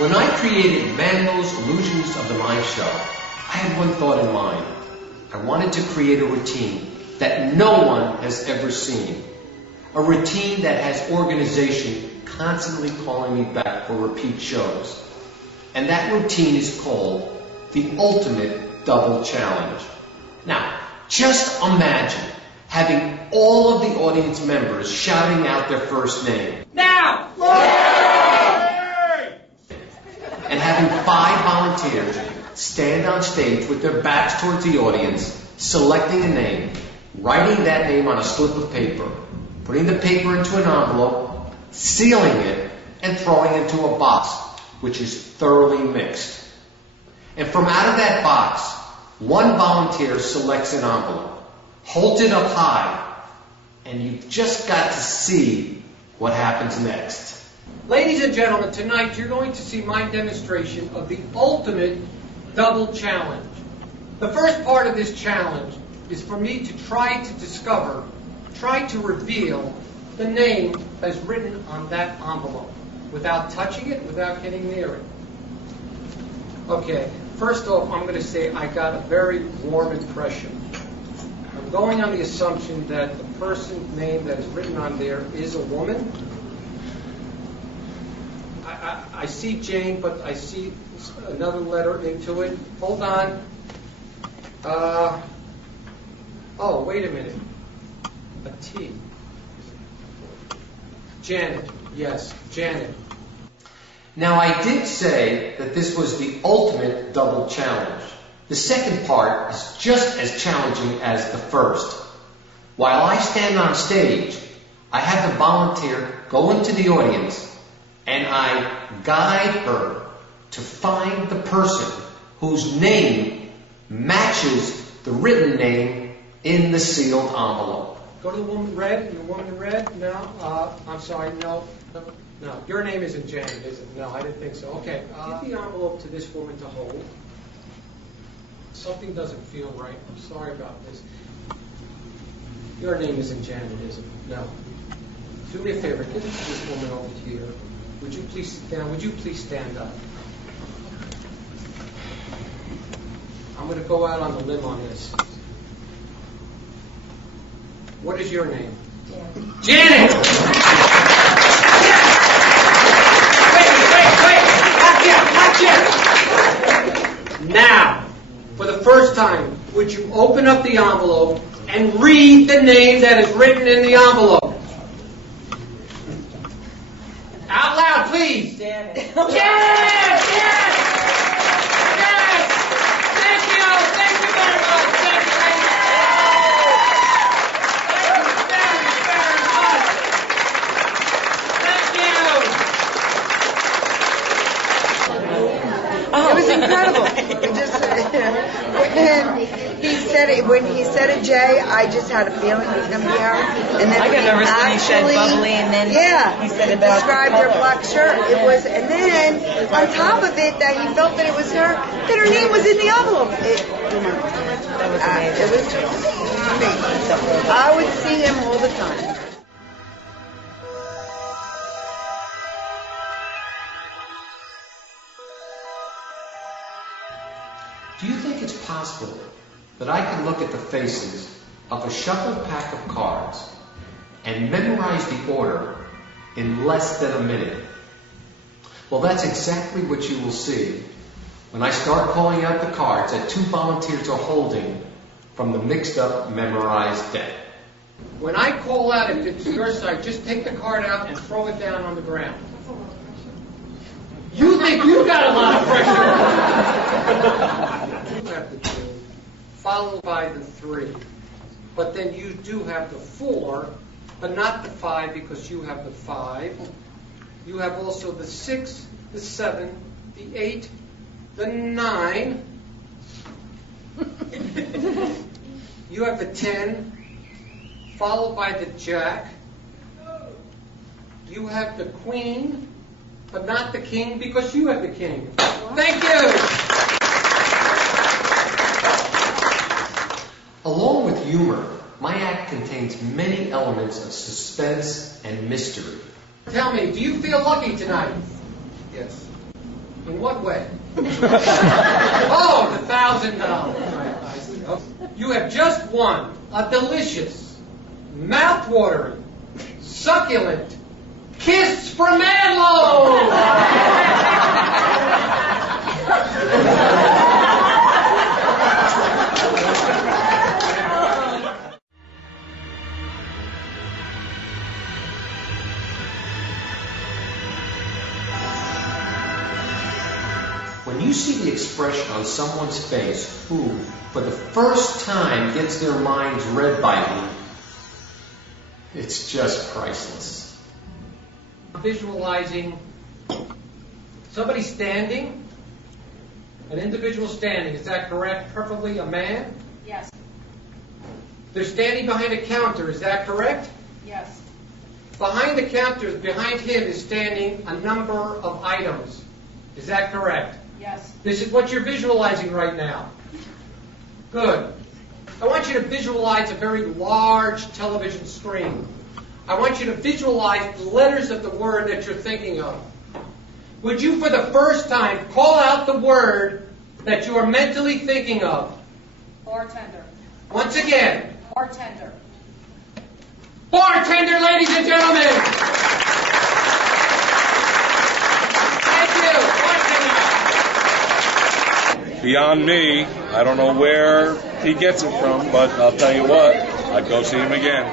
When I created Mango's Illusions of the Mind show, I had one thought in mind. I wanted to create a routine that no one has ever seen. A routine that has organization constantly calling me back for repeat shows. And that routine is called the Ultimate Double Challenge. Now, just imagine having all of the audience members shouting out their first name. Now! And having 5 volunteers stand on stage with their backs towards the audience, selecting a name, writing that name on a slip of paper, putting the paper into an envelope, sealing it, and throwing it into a box, which is thoroughly mixed. And from out of that box, one volunteer selects an envelope, holds it up high, and you've just got to see what happens next. Ladies and gentlemen, tonight you're going to see my demonstration of the ultimate double challenge. The first part of this challenge is for me to try to reveal the name that's written on that envelope without touching it, without getting near it. Okay, first off, I'm going to say I got a very warm impression. I'm going on the assumption that the person's name that is written on there is a woman. I see Jane, but I see another letter into it. Hold on. Oh, wait a minute. A T. Janet. Yes, Janet. Now, I did say that this was the ultimate double challenge. The second part is just as challenging as the first. While I stand on stage, I have the volunteer go into the audience and I guide her to find the person whose name matches the written name in the sealed envelope. Go to the woman in red. The woman in red. No, I'm sorry. No. Your name isn't Janet, is it? No, I didn't think so. Okay. Give the envelope to this woman to hold. Something doesn't feel right. I'm sorry about this. Your name isn't Janet, is it? No. Do me a favor. Give it to this woman over here. Would you please sit down? Would you please stand up? I'm going to go out on the limb on this. What is your name? Janet! Watch it! Now, for the first time, would you open up the envelope and read the name that is written in the envelope? Out loud, please. Janet. Yes! Yes! Yes! Thank you. Thank you very much. Thank you very much. Thank you very much. Thank you. It was incredible. It just, when he said a J, I just had a feeling he was going to be out. And then I got nervous when he said bubbly, and then he said about described her black shirt. It was, and then on top of it, that he felt that it was her, that her name was in the envelope. It was amazing. I would see him all the time. Do you think it's possible that I could look at the faces of a shuffled pack of cards and memorize the order in less than a minute? Well, that's exactly what you will see when I start calling out the cards that 2 volunteers are holding from the mixed up memorized deck. When I call out, if it's your side, just take the card out and throw it down on the ground. You think you got a lot of pressure? You have the 2, followed by the 3. But then you do have the 4, but not the 5 because you have the 5. You have also the 6, the 7, the 8, the 9. You have the 10, followed by the Jack. You have the Queen, but not the King because you have the King. Thank you. Along with humor, my act contains many elements of suspense and mystery. Tell me, do you feel lucky tonight? Yes. In what way? Oh, the $1,000. I see. Okay. You have just won a delicious, mouth-watering, succulent kiss from Manlow! When you see the expression on someone's face who, for the first time, gets their minds read by you, it's just priceless. Visualizing somebody standing, an individual standing, is that correct? Preferably a man? Yes. They're standing behind a counter, is that correct? Yes. Behind the counter, behind him is standing a number of items. Is that correct? Yes. This is what you're visualizing right now. Good. I want you to visualize a very large television screen. I want you to visualize the letters of the word that you're thinking of. Would you, for the first time, call out the word that you are mentally thinking of? Bartender. Once again. Bartender. Bartender, ladies and gentlemen! Thank you. Bartender. Beyond me, I don't know where he gets it from, but I'll tell you what, I'd go see him again.